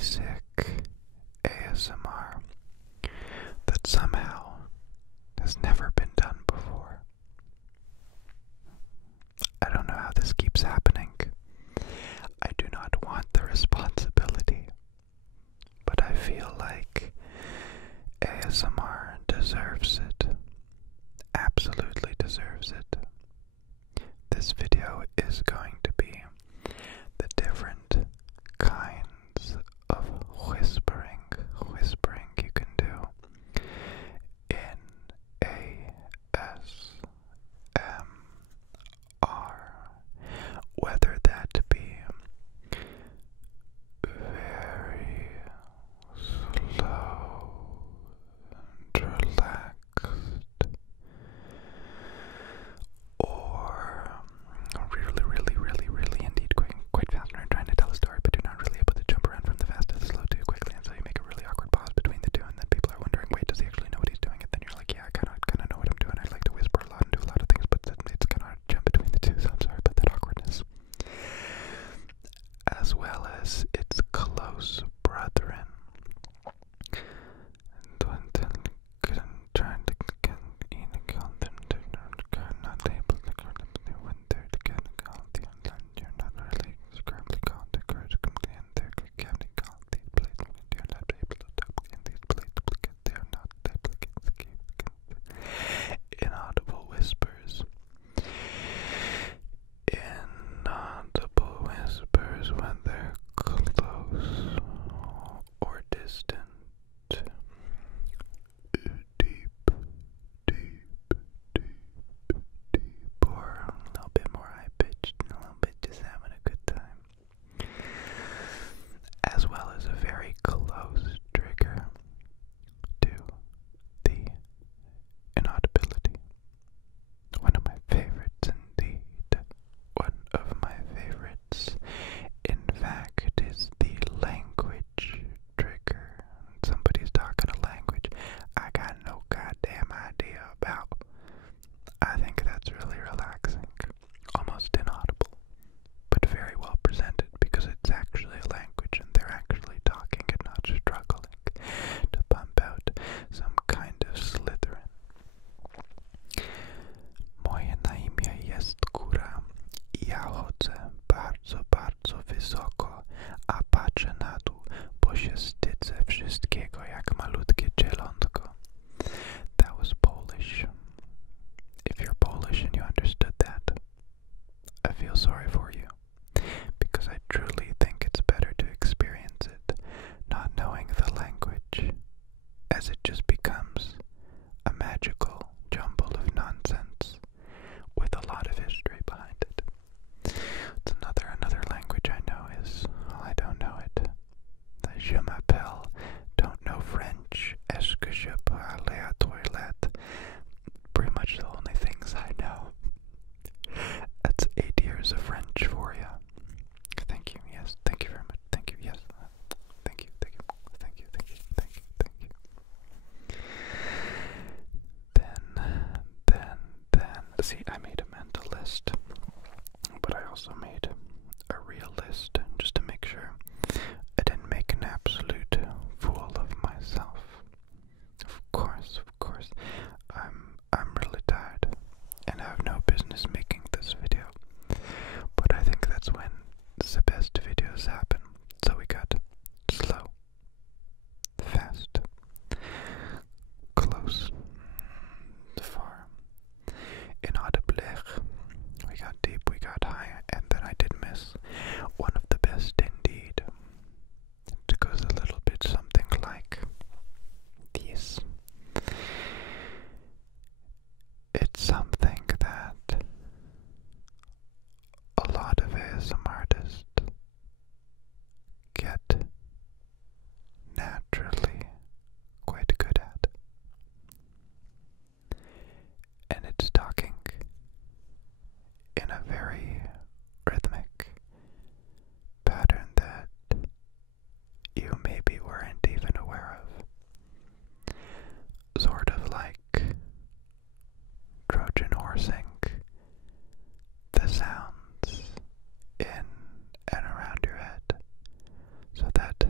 basic ASMR that somehow has never been done before. I don't know how this keeps happening. I do not want the responsibility, but I feel like ASMR deserves it. Absolutely deserves it. This video is going to be the different kinds of whispering you can do in ASMR. Whether that be very slow and relaxed, or really indeed quite fast and trying to tell a story but you're not really able to jump around from the fast to the slow too quickly, and so you make a really awkward pause between the two, and then people are wondering, wait, does he actually know what he's doing? And then you're like, yeah, I kinda know what I'm doing. I like to whisper a lot and do a lot of things, but it's kinda hard to jump between the two, so I'm sorry about that awkwardness. As well as its close brethren. Trying to get in a content, not able to when they're together, you're not really scrambly called the courage come in there, candy called the plate when you're not able to talk in these plates because they're not able to escape. Inaudible whispers. Inaudible whispers when they're close or distant. Deep, or a little bit more high-pitched, and a little bit just having a good time. As well as a very close trigger to the inaudibility. One of my favorites indeed. One of my favorites, in fact, is the language trigger. Somebody's talking a language I got no goddamn idea about. I think that's really relaxing. Almost inaudible, but very well presented because it's actually a language and they're actually talking and not struggling to pump out some kind of Slytherin. Moje na imię jest góra. Ja chodzę bardzo wysoko, a patrzę na dół, bo się wstydzę wszystkiego jak malutkie cielątko. That was Polish. If you're Polish and you understood that, I feel sorry for you, because I truly think it's better to experience it not knowing the language, as it just becomes a magical jumble of nonsense with a lot of history behind it. It's another language I know is, well, I don't know it. Je m'appelle, don't know French, est-ce que je peux aller à toilette? Pretty much the only things I know. That's 8 years of French for you. Thank you, yes, thank you very much, thank you, yes, thank you. Then, see, I made a mental list, but I also made a real list, just to make sure I didn't make an absolute fool of myself. Of course, I'm really tired, and I have no business making this video, but I think that's when the best videos happen. So we got slow, fast, close, far, inaudible. We got deep, we got high, and then I did miss one of the best indeed. It goes a little bit something like this. It's something that a lot of ASMR artists get naturally quite good at. And it's talking in a very rhythmic pattern that you maybe weren't even aware of. Sort of like Trojan horsing the sounds in and around your head, so that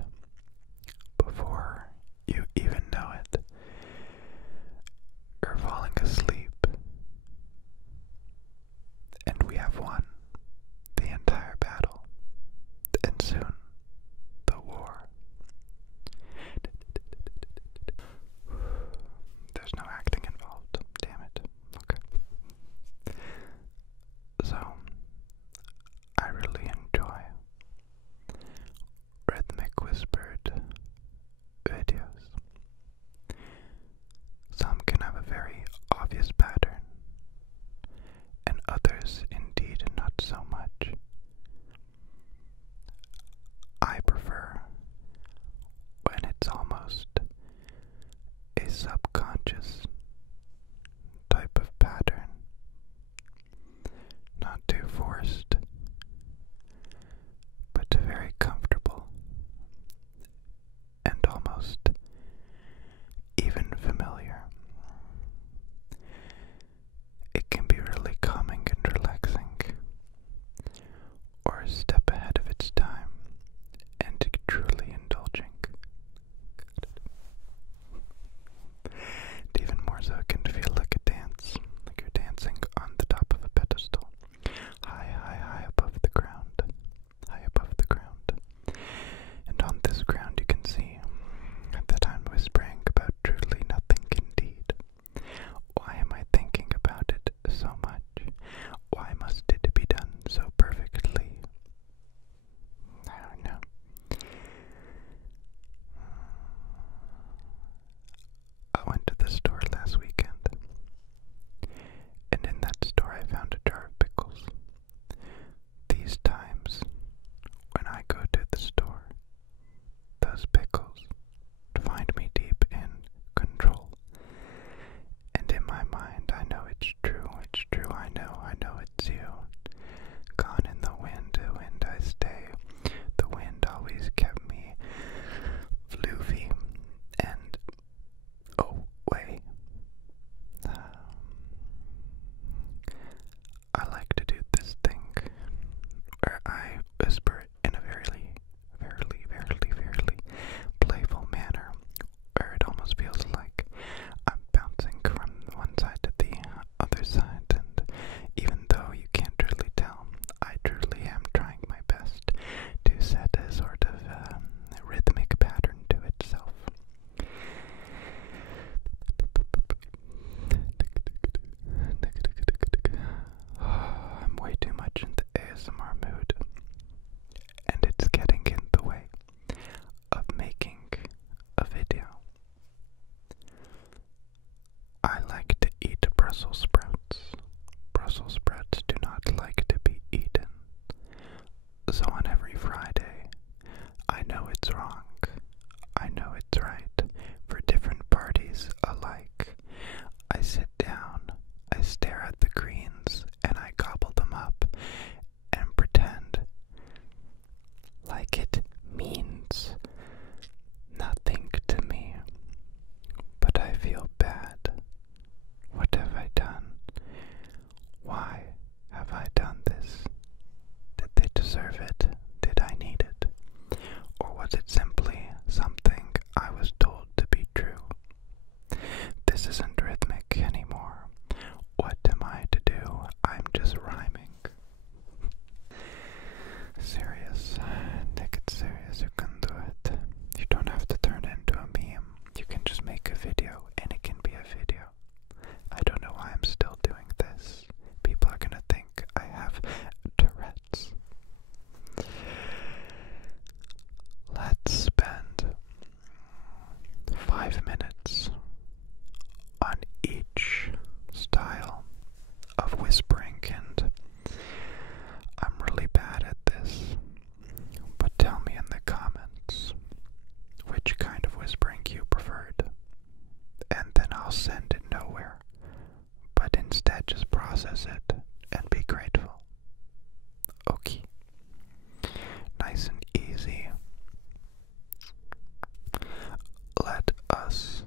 even familiar. It can be really calming and relaxing, or a step ahead of its time and truly indulging. And even more so, it can feel like a dance, like you're dancing on the top of a pedestal, high above the ground, high above the ground. And on this ground you can see that I'm whispering about truly nothing indeed. Why am I thinking about it so much? Why must it be done so perfectly? I don't know. I went to the store last weekend, and in that store I found a jar of pickles. These times, when I go to the store, those pickles find me deep in control. And in my mind, I know it's true, I know it's you. Gone in the wind I stay. The wind always kept me floofy and away. I like to do this thing where I whisper in a very playful manner, where it almost feels like I'm bouncing from one side to the other side, and even though you can't really tell, I truly am trying my best to set a sort of rhythmic pattern to itself. I'm way too much in the ASMR mood, and it's getting in the way of making a video. I like to eat Brussels sprouts. Brussels sprouts do not like to be eaten. So on every Friday, I know it's wrong, I know it's right, for different parties alike. I sit down, I stare at the greens, and I gobble them up and pretend like it means nothing to me. But I feel bad. What have I done? Why have I done this? Did they deserve it? Did I need it? Or was it simply something I was told to be true? This isn't rhythmic anymore. What am I to do? I'm just rhyming. Serious. Take it serious, you can do it. You don't have to turn it into a meme. You can just make a video, and it can be a video. I don't know why I'm still doing this. People are gonna think I have Tourette's. Let's spend 5 minutes on each style of whispering, and I'm really bad at this, but tell me in the comments which kind of whispering you preferred, and then I'll send it nowhere, but instead just process it and be grateful. Okay. Nice and easy. Let us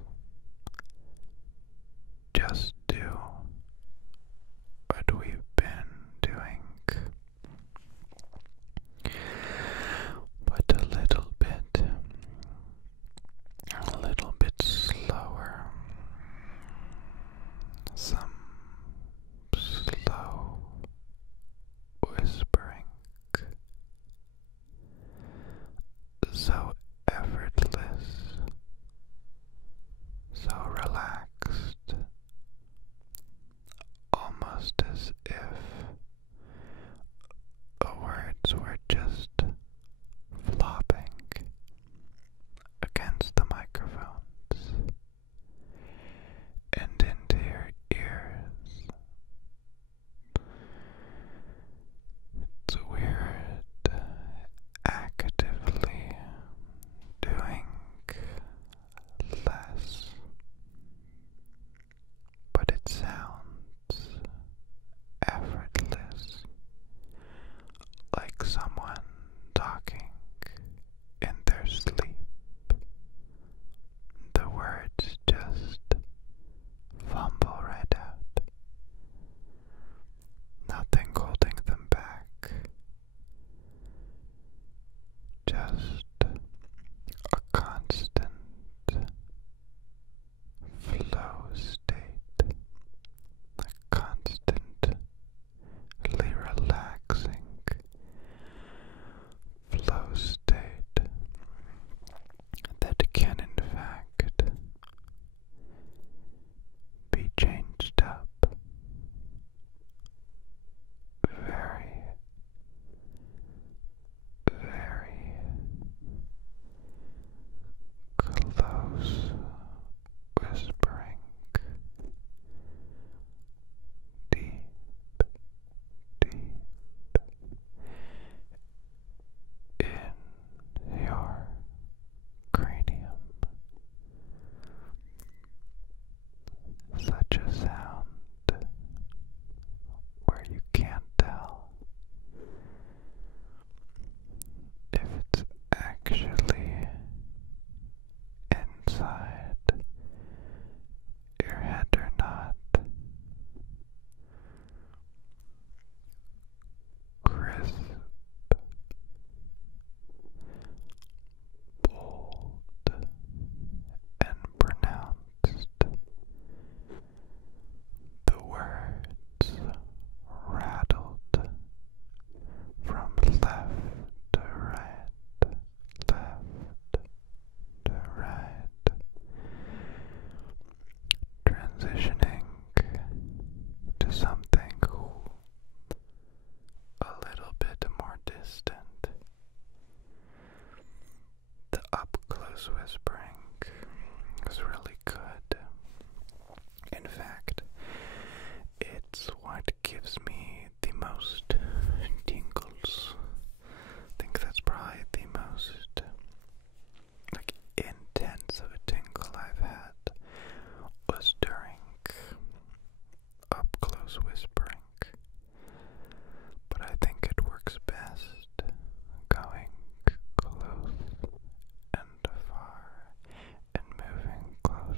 close whispering is really good. In fact, it's what gives me the most tingles. I think that's probably the most intense of a tingle I've had was during up close whispering. But I think it works best going close and far and moving closer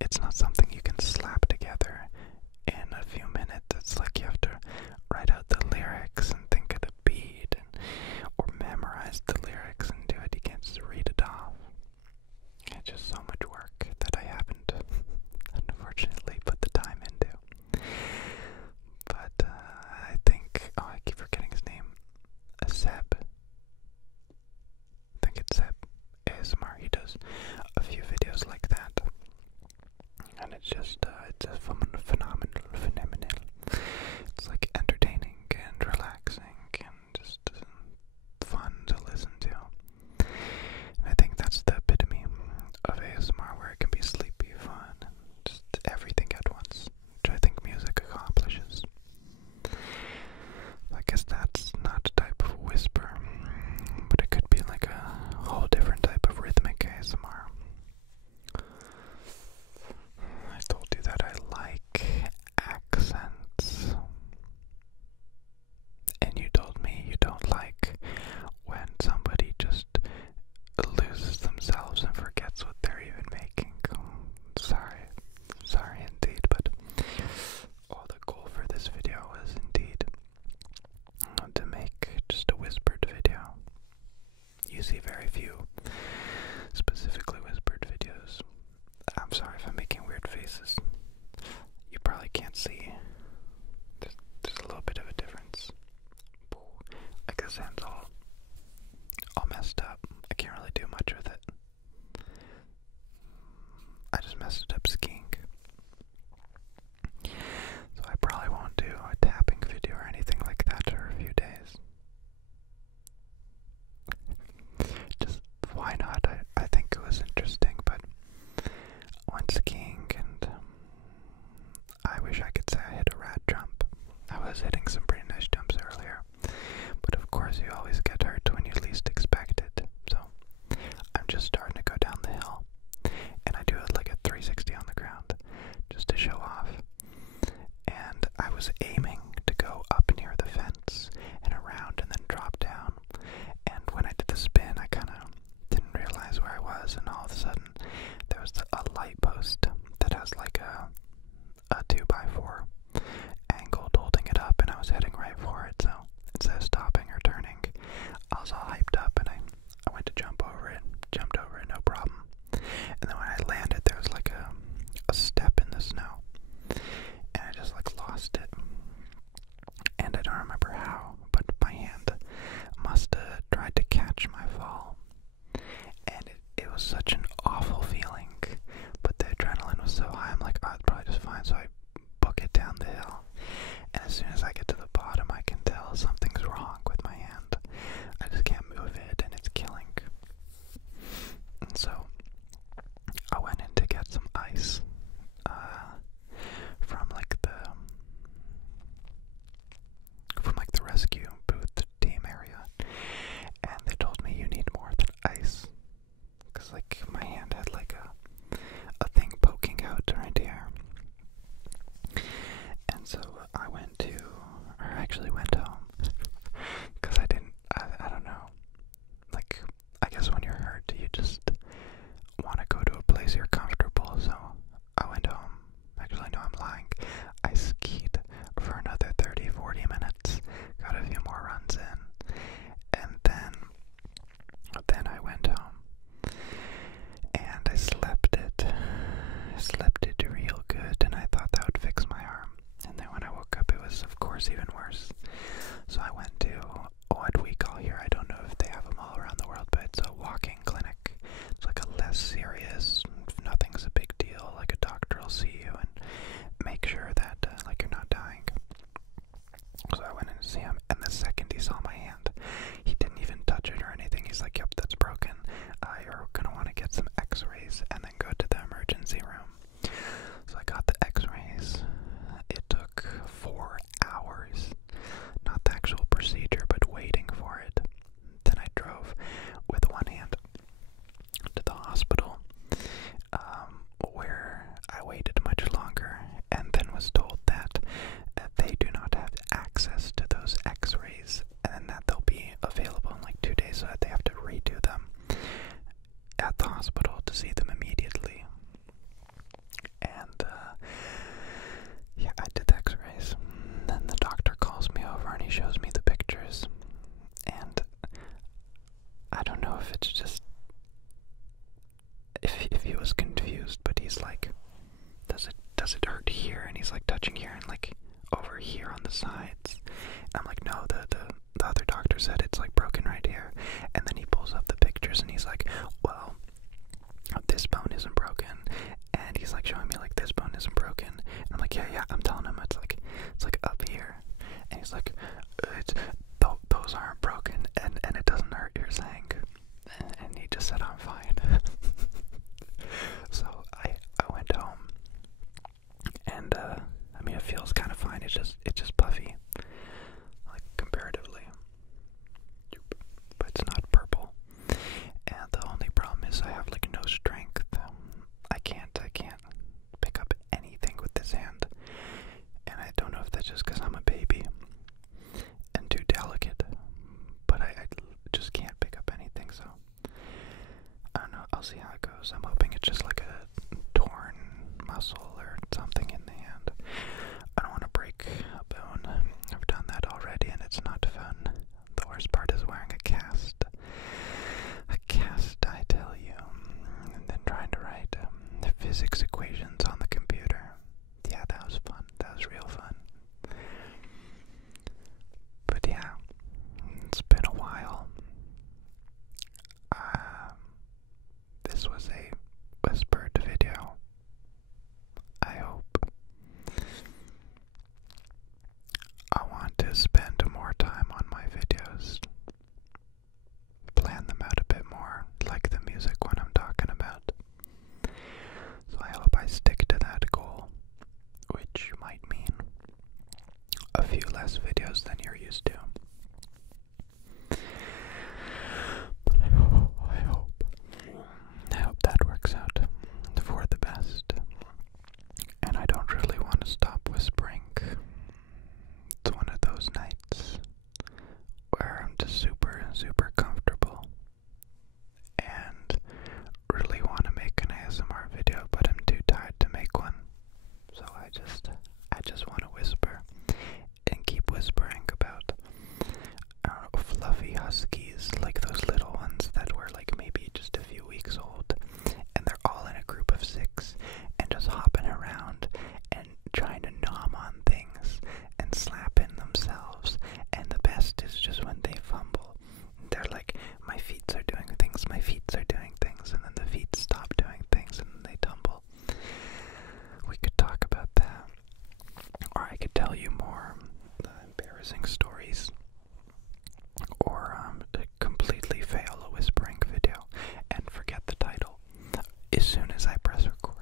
it's not something you can slap together in a few minutes. It's like you have to write out the lyrics and think of the beat, or memorize the lyrics and do it. You can't just read it off. It's just so much work that I haven't, unfortunately, put the time into. But I think, I keep forgetting his name. Seb. I think it's Seb ASMR. He does a few videos like that, and it's just it's a phenomenal. It's like entertaining and relaxing and just fun to listen to. And I think that's the epitome of ASMR, where it can be sleepy, fun, and just everything at once, which I think music accomplishes. I guess that's not a type of whisper, but it could be like a whole different type of rhythmic ASMR. I told you that I like accents, and you told me you don't like when somebody just loses themselves and forgets what they're even making. Sorry indeed, but the goal for this video was indeed to make just a whispered video. You see very few specifically whispered videos. I'm sorry if I'm making weird faces. You probably can't see. There's a little bit of a difference. Like this hand's all messed up. I can't really do much with it. I just messed it up skiing. So I probably won't do a tapping video or anything like that for a few days. Just why not? I think it was interesting, but I went skiing and I wish I could say I hit a rad jump. I was hitting some pretty nice jumps earlier, but of course you always get hurt when you least expect it. So I'm just starting to go down the hill, and I do it like a 360 on the ground just to show off. And I was aiming to go up near the fence and around and then drop down. And when I did the spin, I kind of didn't realize where I was, and all of a sudden there was a light post that has like a 2x4 angled holding it up, and I was heading right for it. So instead of stopping or turning, I was all hyped up, and I went to jumped over it, no problem. And then when I landed, there was like a step in the snow, and I just like lost it. And I don't remember how, but my hand must have tried to catch my fall. And it was such an awful feeling, but the adrenaline was so high, I'm like, oh, it's probably just fine. So I book it down the hill, and as soon as I get to the bottom, I can tell something's wrong with my hand. I just can't move it, and it's killing. And so I went in to get some ice from the rescue booth team area, and they told me you need more than ice, because like my hand had like a thing poking out right here. And so I went home, because I don't know, like, I guess when you're hurt, you just want to go to a place you're comfortable, so I went home. Actually, no, I'm lying. I skied for another 30-40 minutes, got a few more runs in, and then I went home, and I slept it real good, and I thought that would fix my arm. And then when I woke up, it was, of course, even worse. So I went to what we call here, I don't know if they have them all around the world, but it's a walking clinic. It's like a less serious, nothing's a big deal, like a doctor will see you and make sure that like you're not dying. So I went in to see him, and the second he saw my hand, he didn't even touch it or anything. He's like, yep, that's broken. You're gonna want to get some x-rays and then go to the emergency room. So I got the x-rays. It took 4 hours. Not the actual procedure, but waiting for it. Then I drove with one hand to the hospital, where I waited much longer, and then was told that they do not have access to those x-rays, and that they'll be available in like 2 days, so that they have to redo them at the hospital to see them immediately. does it hurt here? And he's like touching here and like over here on the sides. And I'm like, no, the other doctor said it's like broken right here. And then he pulls up the pictures and he's like, well, this bone isn't broken. And he's like showing me like this bone isn't broken. And I'm like, yeah, I'm telling him it's like up here. And he's like, those aren't broken and it doesn't hurt, you're saying. And he just said I'm fine. So I went home and I mean it feels kind of fine. It's just puffy, like comparatively, but it's not purple. And the only problem is I have like no strength. I can't pick up anything with this hand, and I don't know if that's just because I'm a baby and too delicate, but I just can't pick up anything. So I don't know. I'll see how it goes. I'm hoping it's just like a torn muscle or something in the hand. I don't want to break a bone. I've done that already and it's not fun. The worst part is wearing a cast. A cast, I tell you. And then trying to write the physics equations on the computer. Yeah, that was fun. That was real fun. But yeah, it's been a while. This was a whispered video. I hope. I want to spend more time on my videos. Plan them out a bit more, like the music one I'm talking about. So I hope I stick to that goal, which might mean a few less videos than you're used to. But I hope that works out for the best. And I don't really want to stop whispering. It's one of those nights where I'm just super, super comfortable and really want to make an ASMR video, but I'm too tired to make one. So I just want to whisper and keep whispering about fluffy huskies, like those little ones that were like maybe just a few weeks old, and they're all in a group of 6 and just hopping around and trying to nom on things and slapping themselves. And the best is just when they fumble. They're like, my feet are doing things, and then the feet stop doing things and then they tumble. We could talk about that. Or I could tell you more embarrassing stories. Or completely fail a whispering video and forget the title as soon as I press record.